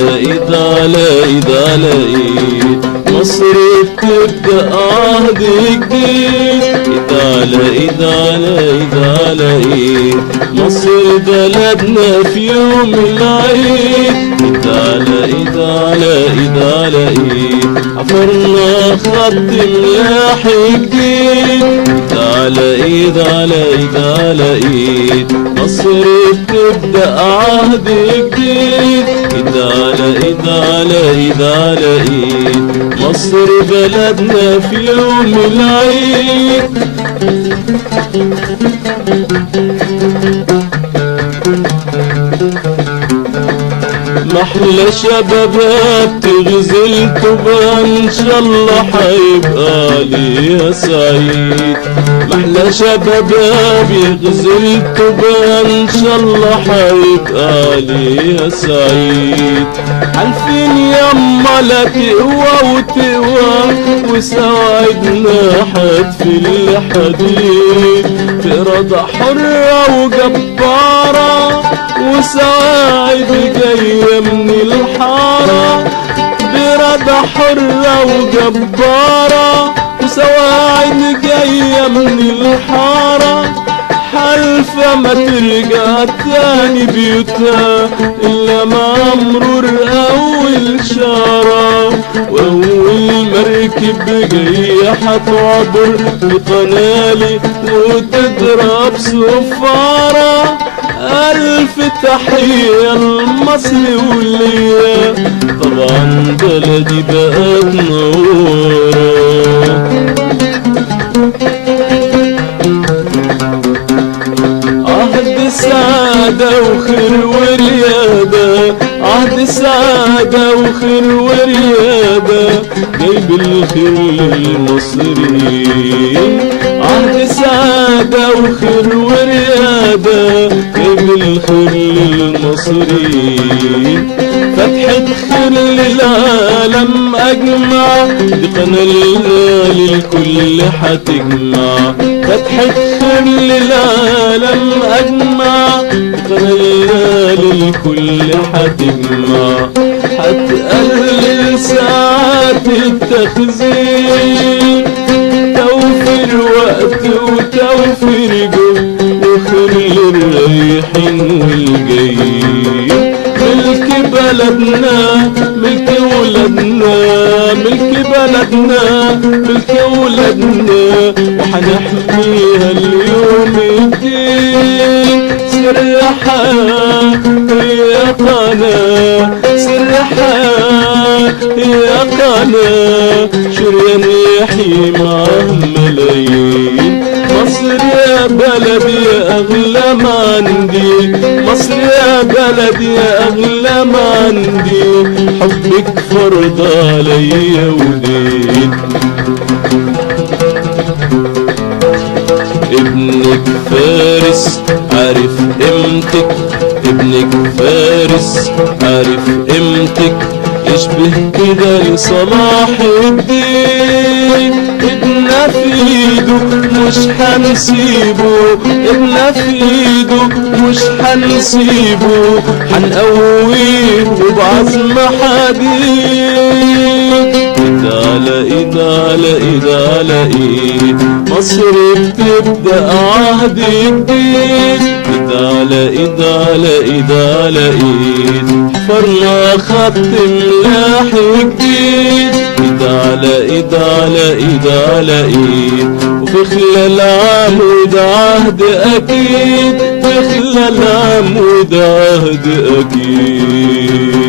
على ايد على ايد على ايد مصر بتبدأ عهد جديد. ايد على ايد على ايد على ايد مصر بلدنا في يوم العيد. ايد على ايد على ايد على ايد حفرنا خط ملاح جديد. ايد على ايد على ايد على ايد مصر بتبدأ عهد جديد. ايد على ايد على ايد على ايد مصر بلدنا في يوم العيد. محلى شبابها بتغزل طوبى ان شاء الله حيبقى عليها سعيد. محلى شبابها بيغزل طوبى ان شاء الله حيبقى عليها سعيد. عارفين يما لا تقوى وتقوى وسواعدنا حتفي الحديد. إرادة حرة وجبارة وسواعد جاية من الحارة. بإرادة حرة وجبارة وسواعد جاية من الحارة. حلفة ما ترجع تاني بيوتها إلا مع مرور أول شارة. وأول مركب جاية حتعبر بقنالي وتضرب صفارة. ألف تحية لمصر وليا طبعا بلدي بقت منورة. عهد سعادة وخير وريادة، عهد سعادة وخير وريادة جايب الخير للمصريين. عهد سعادة وخير وريادة جايب الخير للمصريين. فتحة خير للعالم أجمع دي قناة للكل حتجمع. فتحة خير للعالم أجمع دي قناة للكل حتجمع. هتقلل ساعات التخزين توفير وقت وتوفير جهد وخير للرايحين والجايين. ملك بلدنا ملك ولادنا ملك بلدنا ملك ولادنا وحنحميها اليوم الدين. سرحة يا قناة سرحة يا قناة شريان يحيي معاه ملايين. مصر يا بلدي يا أغلى ما عندي، مصر يا بلدي يا أغلى ما عندي. حبك فرض عليا ودين. ابنك فارس عارف قيمتك، ابنك فارس عارف قيمتك يشبه كده لصلاح الدين. ابنا في ايده مش هنسيبه، ابنا في ايده مش هنسيبه. هنقويه وبعزم حديد. ايد على ايد على ايد على ايد مصر بتبدأ عهد جديد. ايد على ايد على ايد على ايد حفرنا خط ملاح جديد. ايد على ايد على ايد على ايد وفي خلال عمود عهد اكيد، في خلال عمود عهد اكيد.